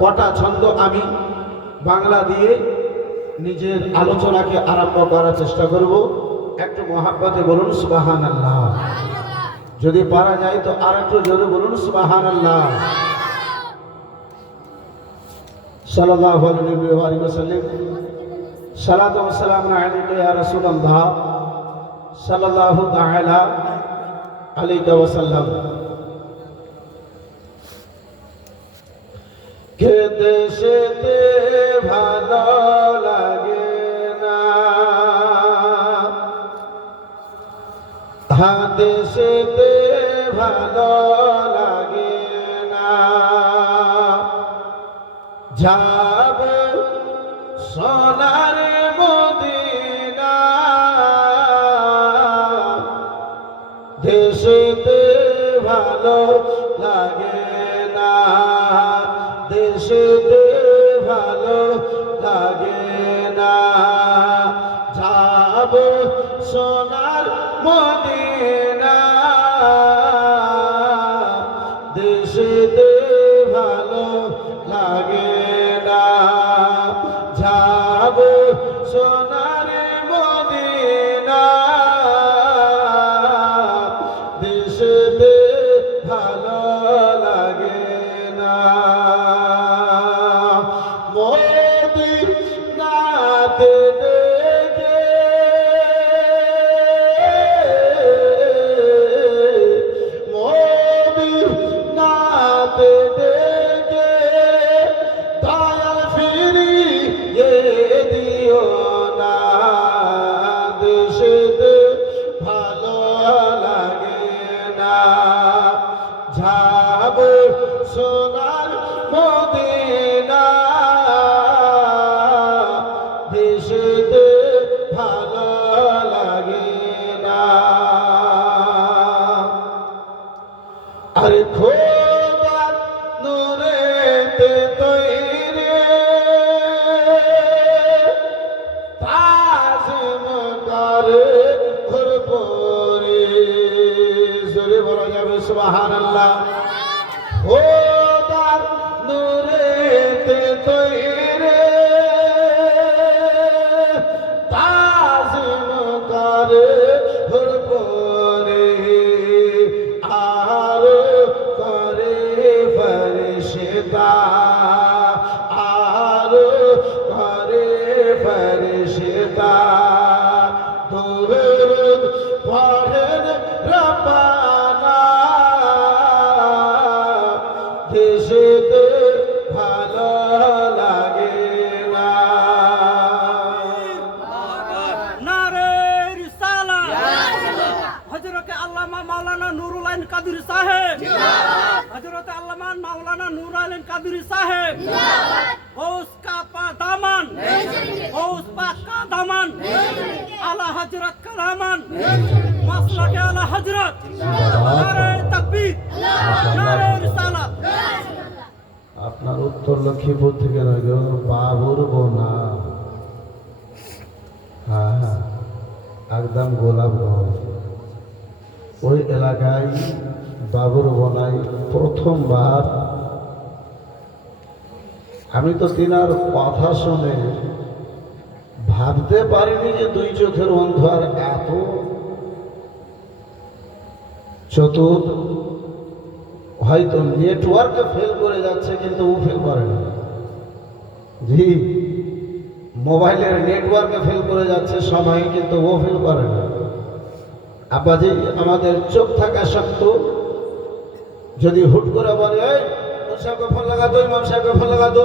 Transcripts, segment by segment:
কটা ছন্দ আমি বাংলা দিয়ে নিজের আলোচনাকে আরম্ভ করার চেষ্টা করব। একটু মহাব্বতে বলুন সুবহানাল্লাহ। যদি পারা যায় তো আর একটু জোরে বলুন সুবহানাল্লাহ। সাল্লাল্লাহু আলাইহি ওয়াসাল্লাম। সালাতু ওয়া সালামু আলাইকা ইয়া রাসূলুল্লাহ সাল্লাল্লাহু তাআলা আলাইহি ওয়াসাল্লাম। কে দেশেতে ভালো লাগে না, দেশেতে ভালো লাগে না, যাব সোনার মদিনা, দেশেতে ভালো লাগে না, দেশেতে ভালো লাগে না, যাব সোনার মদিনা, দেশেতে ভালো লাগে না, যাব সোনার মদিনা, দেশেতে ভালো লাগে না। মদিনাতে দেখে মদিনাতে দেখে দয়াল ফিরিয়ে দিও না, দেশেতে ভালো লাগে না, যাব সোনার মদিনা, দেশেতে ভালো লাগে না। আরে খোদার নূরেতে তৈরি তাজিম করে ঘুরপরে, জোরে বলা যাবে সুবহানাল্লাহ। খোদার নূরেতে তৈরি তাজিম করে ঘুরপরে, আর করে ফরিশতা, আর করে ফরিশতা, দুরূদ পড়েন রব্বানা, দেশেতে ভালো লাগে না। নারে রিসালাত হযরত আল্লামা মাওলানা নুরুল আইন কাদরি সাহেব জিন্দাবাদ, হযরত আল্লামা মাওলানা নুরুল আইন কাদরি সাহেব জিন্দাবাদ, গৌস का दामन गौस पाक का दामन आला हजरत का दामन मसलक आला हजरत, नारे तकबीर नारे रिसालात। আপনার উত্তর লক্ষ্মীপুর থেকে লাগলো বাবুর বোনা, হ্যাঁ একদম গোলাপগঞ্জ ওই এলাকায় বাবুর বোনায় প্রথমবার আমি তো তিনার কথা শুনে ভাবতে পারিনি যে দুই চোখের অন্ধ আর এত চতুর। হয়তো নেটওয়ার্কে ফেল করে যাচ্ছে কিন্তু ও ফেল করে না। জি, মোবাইলের নেটওয়ার্কে ফেল করে যাচ্ছে সময়, কিন্তু ও ফেল করে না। আব্বাজি আমাদের চোখ থাকা সত্ত্বেও যদি হুট করে বলে এই সাহেবকে ফোন লাগা দো, ইমাম সাহেবকে ফোন লাগা দো,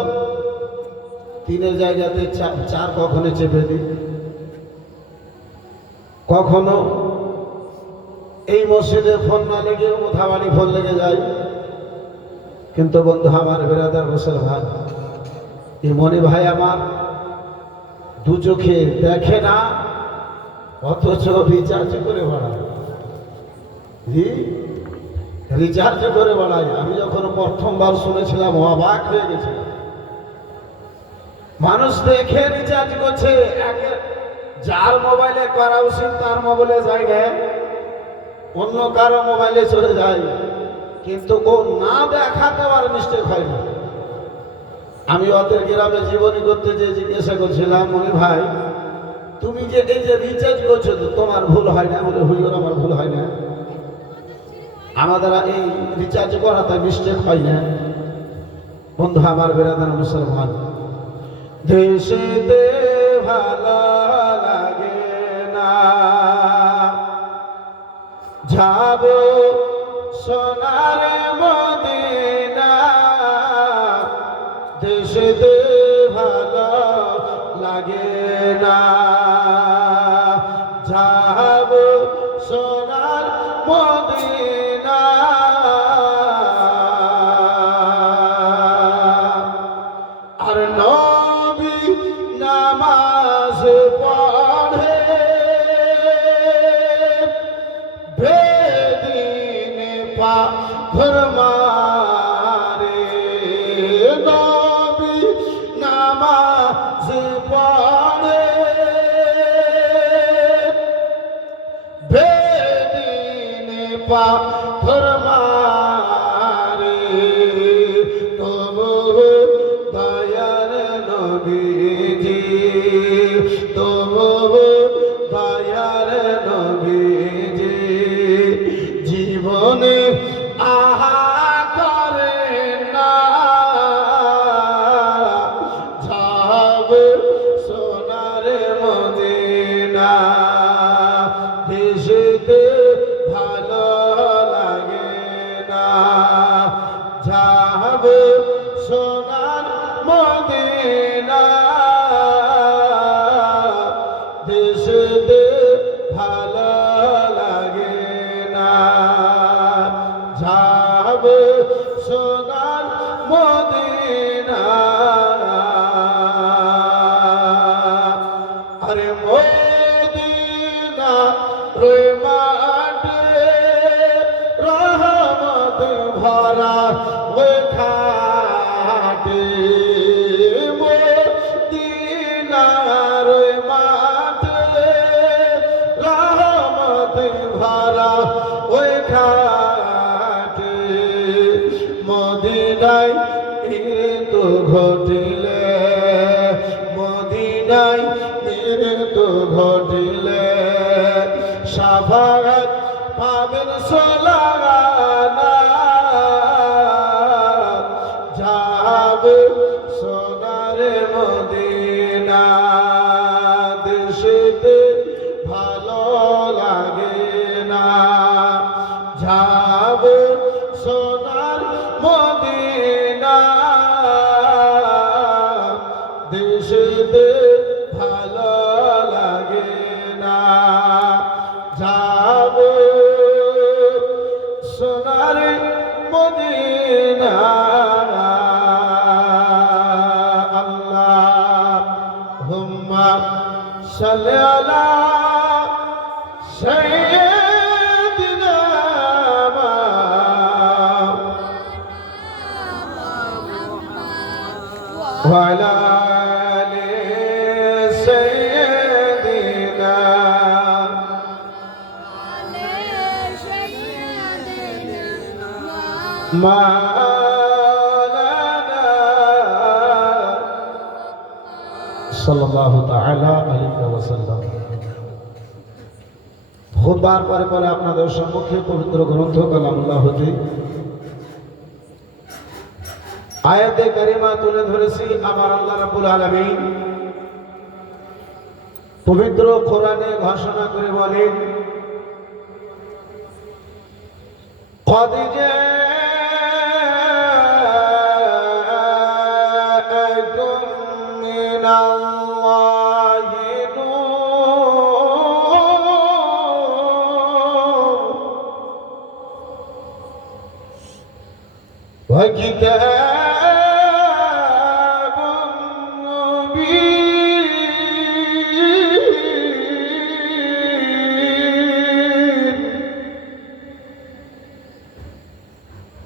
তিনের জায়গাতে চার কখনো চেপে দিই, কখনো এই মসজিদে ফোন না লেগে মোথাবাড়ি ফোন লেগে যায়। কিন্তু বন্ধু আমার বেরাদার হোসেন ভাই, এই মনি ভাই আমার দু চোখে দেখে না, অথচ রিচার্জ করে বাড়ায়। জি, রিচার্জ করে বাড়ায়। আমি যখন প্রথমবার শুনেছিলাম অবাক হয়ে গেছিলাম। মানুষ দেখে রিচার্জ করছে, যার মোবাইলে করা উচিত তার মোবাইলে জায়গায় অন্য কারো মোবাইলে চলে যায়, কিন্তু ও না দেখাতে আর মিস্টেক হয় না। আমি ওদের গ্রামে জীবনী করতে যে জিজ্ঞাসা করছিলাম, মনে ভাই তুমি যে এই যে রিচার্জ করছো তো তোমার ভুল হয় না? বলে হুজুর আমার ভুল হয় না, আমাদের এই রিচার্জ করাতে মিস্টেক হয় না। বন্ধু আমার বেরাদার মুসলমান, দেশেতে ভালো লাগে না, যাব সোনার মদিনা, দেশেতে ভালো লাগে না, যাব সোনার মদিনা, আর নবী নামাজ পড়ে বেদিনে পাথর মারে, নবী নামাজ পড়ে বেদিনে পাথর মারে, তবু দয়ার নবীজি, তবু দয়ার নবীজি জীবনে আহা করে না, যাব সোনার মদিনা, দেশেতে ভালো লাগে না, যাব সোনার মদিনা, দেশেতে ভালো লাগে না, যাব সোনার মদিনা, আরে মদিনা রই মাঠে রহমত ভরা ওই ঘাটে, মদিনা রই মাঠে রহমত ভরা ওই ঘাটে, মদিনায় মৃত্যু ঘটিলে, মদিনায় মৃত্যু ঘটিলে শাফাআত পাবেন সোলানা, যাব সোনার মদিনা, দেশেতে ভালো লাগে না, যাব সোনার মদিনা, দেশেতে ভালো লাগে না, যাব সোনার মদিনা। আল্লাহুম্মা সাল্লি আলা সাইয়্যিদিনা ওয়া আলা আলি সাইয়্যিদিনা মাওলানা সাল্লাল্লাহু তাআলা আলাইহি ওয়াসাল্লাম। খুতবার পরে পরে আপনাদের সম্মুখে পবিত্র গ্রন্থ কালামুল্লাহ হতে আয়াতে কারিমা তুলে ধরেছি। আমার আল্লাহ রাব্বুল আলামিন পবিত্র কোরআনে ঘোষণা করে বলেন, قد جاءكم من الله نور وكتاب مبين।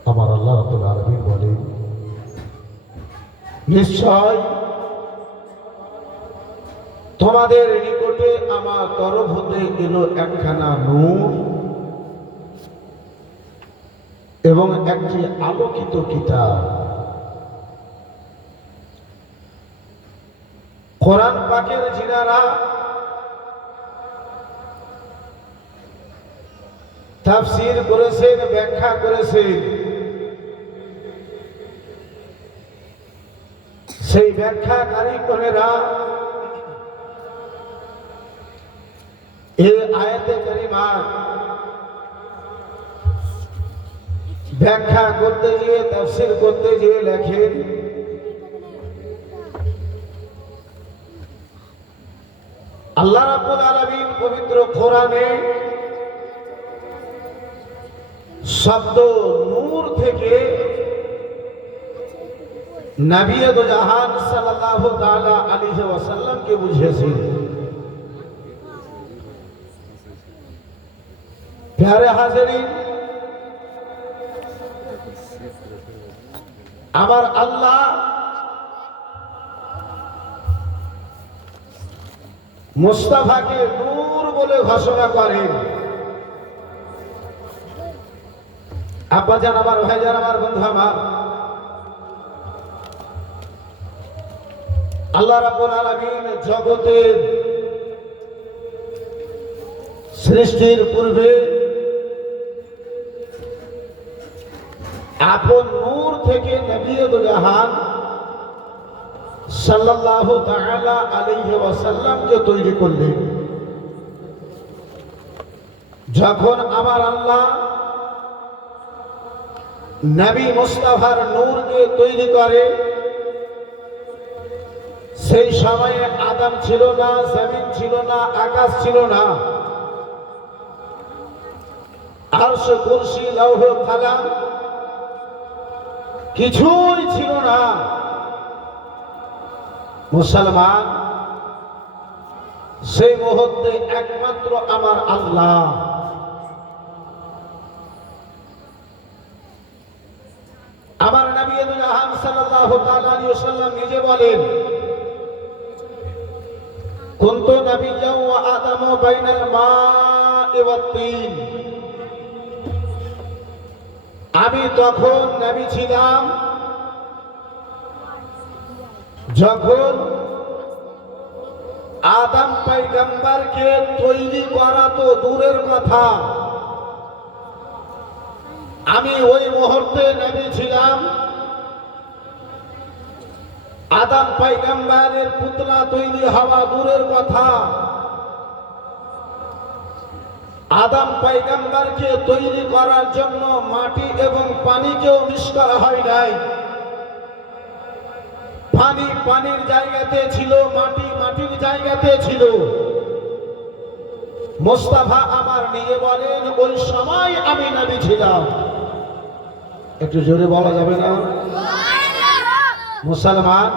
আমার আল্লাহ রাব্বুল আলামিন বলেন, নিশ্চয় তোমাদের নিকটে আমার তরফ হতে এলো একখানা নূর এবং একটি আলোকিত কিতাব। কোরআন পাকের যিনারা তাফসীর করেছেন, ব্যাখ্যা করেছেন, সেই ব্যাখ্যাকারীগণেরা এই আয়াতে কারিমার ব্যাখ্যা করতে গিয়ে, তাফসীর করতে গিয়ে লেখেন, আল্লাহ রাব্বুল আলামিন পবিত্র কোরআনে শব্দ নূর থেকে নবী দো জাহান সাল্লাল্লাহু তাআলা আলাইহি ওয়াসাল্লাম কে বুঝিয়েছেন। প্যারে হাজিরিন, আমার আল্লাহ মুস্তাফাকে নূর বলে ঘোষণা করেন। আব্বাজান আমার, ভাইজান আমার, বন্ধু আমার, আল্লাহ রাব্বুল আলামিন জগতের সৃষ্টির পূর্বে আপন নূর থেকে নবী দো জাহান সাল্লাল্লাহু তাআলা আলাইহি ওয়াসাল্লামকে তৈরি করলেন। যখন আমার আল্লাহ নবী মুস্তাফার নূরকে তৈরি করে, সেই সময়ে আদম ছিল না, জমিন ছিল না, আকাশ ছিল না, আরশ, কুরসি, লৌহ, কালাম কিছুই ছিল না। মুসলমান, সেই মুহূর্তে একমাত্র আমার আল্লাহ আমার নবী জাহান সাল্লাল্লাহু তাআলা আলাইহি ওয়াসাল্লাম নিজে বলেন, কুনতু নাবিয়্যান ওয়া আদামু বাইনাল মা'i ওয়াত তিন। আমি তখন নবী ছিলাম যখন আদম পয়গম্বরকে তৈরি করা তো দূরের কথা, আমি ওই মুহূর্তে নবী ছিলাম। আদম পয়গম্বরের পুতলা তৈরি হওয়া দূরের কথা, আদম পয়গম্বরকে তৈরি করার জন্য মাটি এবং পানিকেও মিশ করা হয় নাই। পানি পানির জায়গাতে ছিল, মাটি মাটির জায়গাতে ছিল। মুস্তাফা আমার নিয়ে বলেন, ওই সময় আমি নবী ছিলাম। একটু জোরে বলা যাবে না? মুসলমান,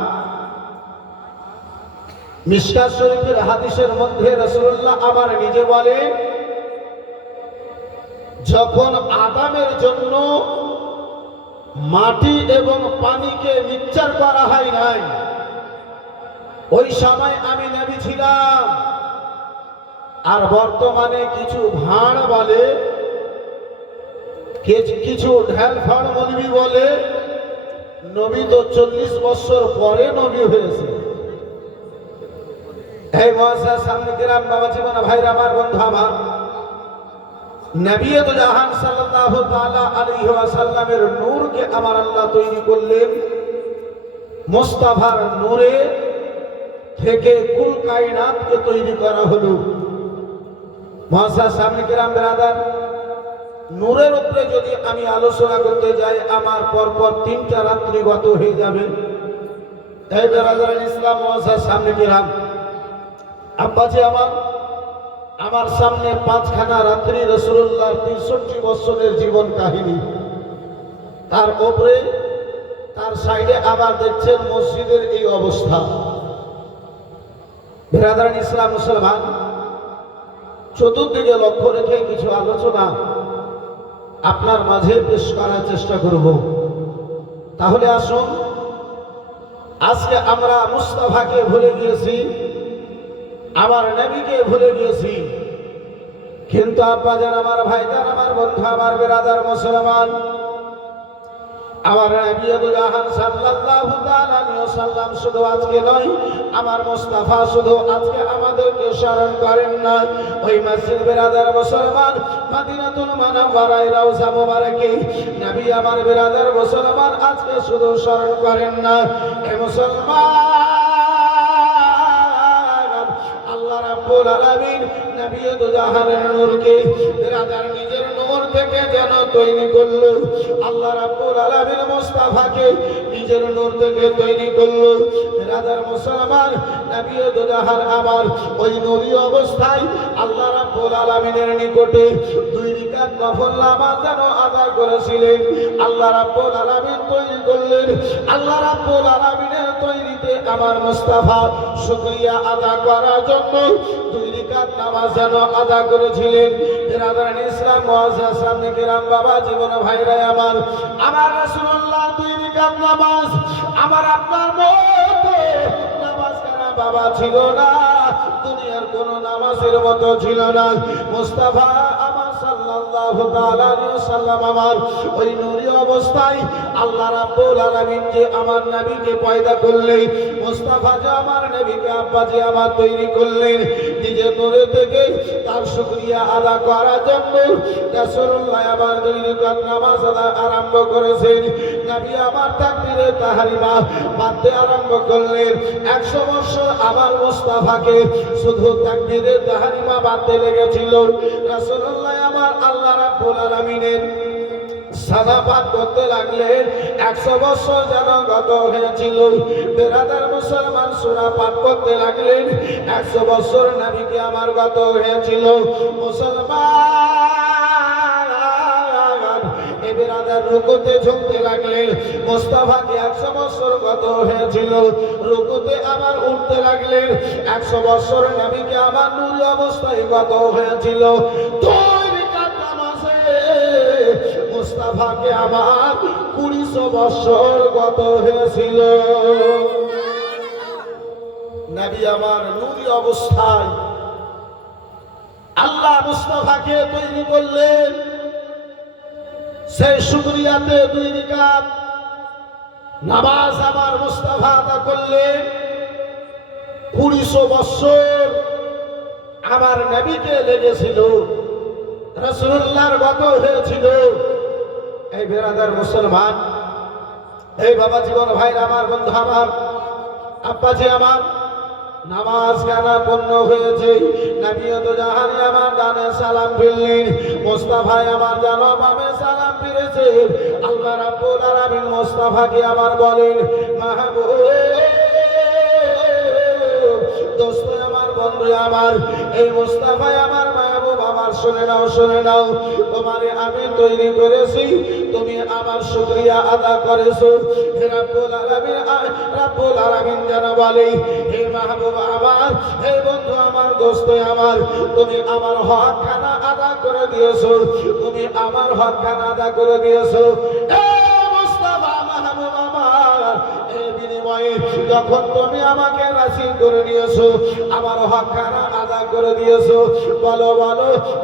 মিশকাত শরীফের হাদিসের মধ্যে রাসূলুল্লাহ আমার নিজে বলেন, যখন আদমের জন্য মাটি এবং পানিকে মিক্সচার করা হয় নাই, ওই সময় আমি নবী ছিলাম। আর বর্তমানে কিছু ভাঁড় বলে, কিছু ঢেল ফাড় মৌলবি বলে, নবী তো 40 বছর পরে নবী হয়েছে। এই মুআজ্জাজ সামনে কিরাম, বাবা জীবন, ভাইরা আমার, বন্ধু আমার, নবী তো জাহান সাল্লাল্লাহু তাআলা আলাইহি ওয়াসাল্লামের নূরকে আমার আল্লাহ তৈরি করলেন। মুস্তাফার নূরে থেকে কুল কায়নাতকে তৈরি করা হলো। মুআজ্জাজ সামনে কিরাম, ব্রাদার, নূরের উপরে যদি আমি আলোচনা করতে যাই, আমার পরপর 3টা রাত্রি গত হয়ে যাবে। এই ব্রাদার ইসলাম, মুআজ্জাজ সামনে কিরাম, আব্বাজি আমার সামনে 5খানা রাত্রি রাসূলুল্লাহর 63 বছরের জীবন কাহিনী। তার উপরে, তার সাইডে আবার দেখছেন মসজিদের এই অবস্থা। ব্রাদার ইসলাম, মুসলমান, চতুর্দিকে লক্ষ্য রেখে কিছু আলোচনা আপনার মাঝে পেশ করার চেষ্টা করব। তাহলে আসুন, আজকে আমরা মুস্তাফাকে ভুলে গিয়েছি, আমার নবীকে ভুলে গিয়েছি। কিন্তু আব্বাজান আমার, ভাইজান আমার, বন্ধু আমার, বিরাদার মুসলমান, আমার নবী দো জাহান সাল্লাল্লাহু তাআলা আলাইহি সাল্লাম শুধু আজকে নয়, আমার মুস্তাফা শুধু আজকে আমাদেরকে স্মরণ করেন না, ওই মসজিদ বিরাদার মুসলমান মদিনাতুল মুনাওয়ারায় রওজা মুবারকে নবী আমার বিরাদার মুসলমান আজকে শুধু স্মরণ করেন না, এ মুসলমান আল্লাহ রাব্বুল আলামিন নবী দু জাহানের নূরকে বিরাদার নিজের নূর থেকে যেন তৈরি করলো। আল্লাহ রাব্বুল আলামিন মুস্তাফাকে নিজের নূর থেকে তৈরি করলো। বিরাদার মুসলমান নবী দু জাহান আমার ওই নূরি অবস্থায় আল্লাহ রাব্বুল আলামিনের নিকটে 2 রাকাত নফল নামাজ যেন আদায় করেছিলেন। আল্লাহ রাব্বুল আলামিন তৈরি করলেন। আল্লাহ রাব্বুল আলামিনের তৈরিতে আমার মুস্তাফা শুকরিয়া আদায় করার জন্য 2 রাকাত নামাজ যেন আদায় করেছিলেন। বিরাদার ইসলাম মুআজ্জাজ সামনে কিরাম বাবা জীবন ভাইরা আমার রাসূলুল্লাহ 2 রাকাত নামাজ আমার আপনার মতো নামাজ কারা বাবা ছিল না, দুনিয়ার কোন নামাজের মতো ছিল না। মুস্তাফা আমার সাল্লাল্লাহু তাআলা আলাইহি ওয়াসাল্লাম আমার ওই নূরি অবস্থায় আল্লাহ রাব্বুল আলামিন যে আমার নবীকে পয়দা করলেন, মুস্তাফা যে আমার নবীকে আব্বা যে আমার তৈরি করলেন, নিজের নূরে থেকে তার শুকরিয়া আদায় করার জন্য রাসূলুল্লাহ আমার 2 রাকাত নামাজ আদায় আরম্ভ করেছেন। নবী আমার তাকবীরে তাহরিমা পড়তে আরম্ভ করলেন। 100 বছর আমার মুস্তাফাকে শুধু তাকবীরে তাহরিমা পড়তে লেগেছিল। রাসূলুল্লাহ আমার আল্লাহ রাব্বুল আলামিনের সাদা পাঠ করতে লাগলেন। 100 বছর যেন গত হয়েছিল। বিরাদার মুসলমান সূরা পাঠ করতে লাগলেন। 100 বছর নবীকে আমার গত হয়েছিল। মুসলমান এ বিরাদার রুকুতে ঝুঁকতে লাগলেন। মুস্তাফাকে 100 বছর গত হয়েছিল। রুকুতে আমার উঠতে লাগলেন। 100 বছর নবীকে আমার নূরি অবস্থায় গত হয়েছিল। মুস্তাফাকে আমার 200 বছর গত হয়েছিল। নবী আমার নূরি অবস্থায় আল্লাহ মুস্তাফাকে তৈরি করলেন। সেই শুকরিয়াতে 2 রাকাত নামাজ আমার মুস্তাফা আদায় করলেন। 200 বছর আমার নবীকে লেগেছিল, রাসূলুল্লাহর গত হয়েছিল। এই বিরাদার মুসলমান, এই বাবা জীবন ভাই আমার বন্ধু আমার আব্বাজি আমার নামাজ কানা পূর্ণ হয়েছে। নবী তো জাহানি আমার ডানে সালাম ফিরলেন। মুস্তাফা আমার জানো বামে সালাম ফিরেছে। আল্লাহ রাব্বুল আলামিন মুস্তাফাকে আমার বলেন, মাহবুব দোস্ত আমার বন্ধু আমার এই মুস্তাফা আমার মাহবুব আমার শুনে নাও তোমারে আমি তৈরি করেছি, তুমি আমার শুকরিয়া আদায় করেছো। হে রাব্বুল আলামিন যেন বলে, হে মাহবুব আমার, হে বন্ধু আমার, দোস্ত আমার, তুমি আমার হক খানা আদায় করে দিয়েছো, তুমি আমার হক খানা আদায় করে দিয়েছো। মুস্তাফা মাহবুব আমার এই বিনিময়ে যখন তুমি আমাকে রাজি করে নিয়েছো, আমার হক খানা আদায় করে দিয়েছো, বলো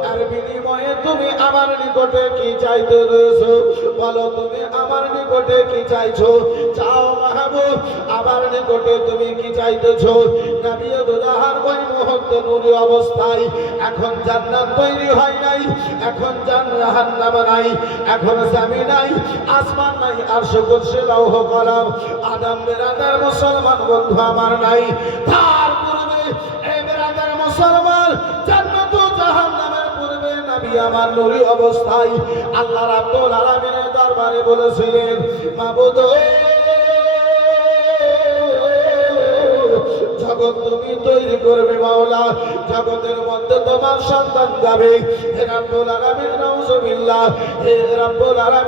আর বিনিময়ে তুমি আমার নিকটে কি চাইতে রয়েছো? বলো তুমি আমার নিকটে কি চাইছো? চাও মাহবুব, আমার নিকটে তুমি কি চাইতেছো? নবী দুজাহার ওই মুহূর্তে নূরি অবস্থায়, এখন জান্নাত তৈরি হয় নাই, এখন জাহান্নাম নাই, এখন জমি নাই, আসমান নাই, আরশ কুরসি লৌহ কলম আদম বিরাদার মুসলমান বন্ধু আমার নাই। তার পূর্বে এই বিরাদার মুসলমান জান্নাত ও জাহান্নামের পূর্বে নবী আমার নূরি অবস্থায় আল্লাহ রাব্বুল আলামিনের দরবারে বলেছিলেন, মাবুদ জগৎ তুমি তৈরি করবে মাওলা, জগতের মধ্যে তোমার সন্তান যাবে। হে রাব্বুল আলামিন, নাউজুবিল্লাহ, হে রাব্বুল আলামিন।